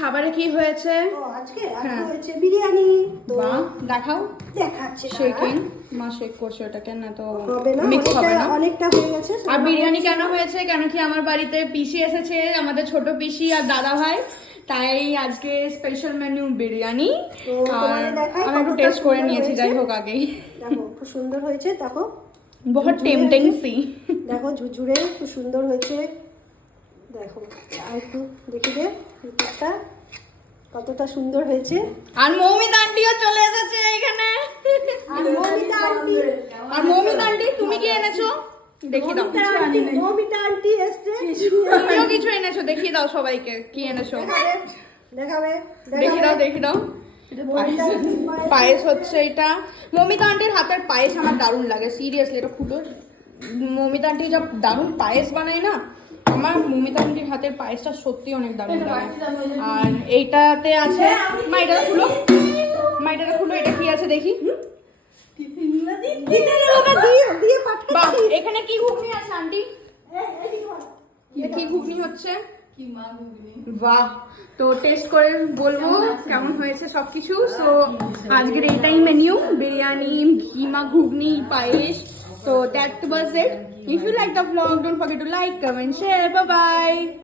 খাবারে কি হয়েছে? আজকে হয়েছে বিরিয়ানি। তো দেখাও। দেখাচ্ছি। শেকিং মা শেক করছে, এটা কেন তো হবে না, মিক্স হবে না। অনেকটা হয়ে গেছে। আর বিরিয়ানি কেন হয়েছে, কেন কি আমার বাড়িতে পিসি এসেছে, আমাদের ছোট পিসি আর দাদা ভাই, তাই আজকে স্পেশাল মেনু বিরিয়ানি। আর আমি একটু টেস্ট করে নিয়েছি, যাই হোক আগেই। দেখো খুব সুন্দর হয়েছে, দেখো বহুত টেম্পটিং সি। দেখো ঝুরঝুরে খুব সুন্দর হয়েছে। দেখো আর একটু দেখি দে ভিতরটা কতটা সুন্দর হয়েছে। আর মৌমিতা আন্টিও চলে এসেছে এখানে। আর মৌমিতা আন্টি তুমি কি এনেছো দেখিয়ে দাও। মৌমিতা আন্টি এসছে, তুমিও কিছু এনেছো, দেখিয়ে দাও সবাইকে কি এনেছো। দেখাবে দেখি দাও। পায়েস হচ্ছে এটা। মৌমিতা আন্টির হাতের পায়েস আমার দারুণ লাগে, সিরিয়াসলি। এটা ফুটো। মৌমিতা আন্টি যা দারুণ পায়েস বানায় না, আমার মৌমিতা আন্টির হাতের পায়েসটা সত্যি অনেক দারুণ লাগে। আর এইটাতে আছে, মা এটা খুলো, এটা কি আছে দেখি। বাহ, এখানে কি ঘুগনি আছে আন্টি? কি ঘুগনি হচ্ছে? বাহ, তো টেস্ট করে বলবো কেমন হয়েছে সবকিছু। সো আজকের এইটাই মেনু, বিরিয়ানি, ঘিমা ঘুগনি, পায়েস। So that was it. If you like the vlog, don't forget to like, comment, share. Bye bye.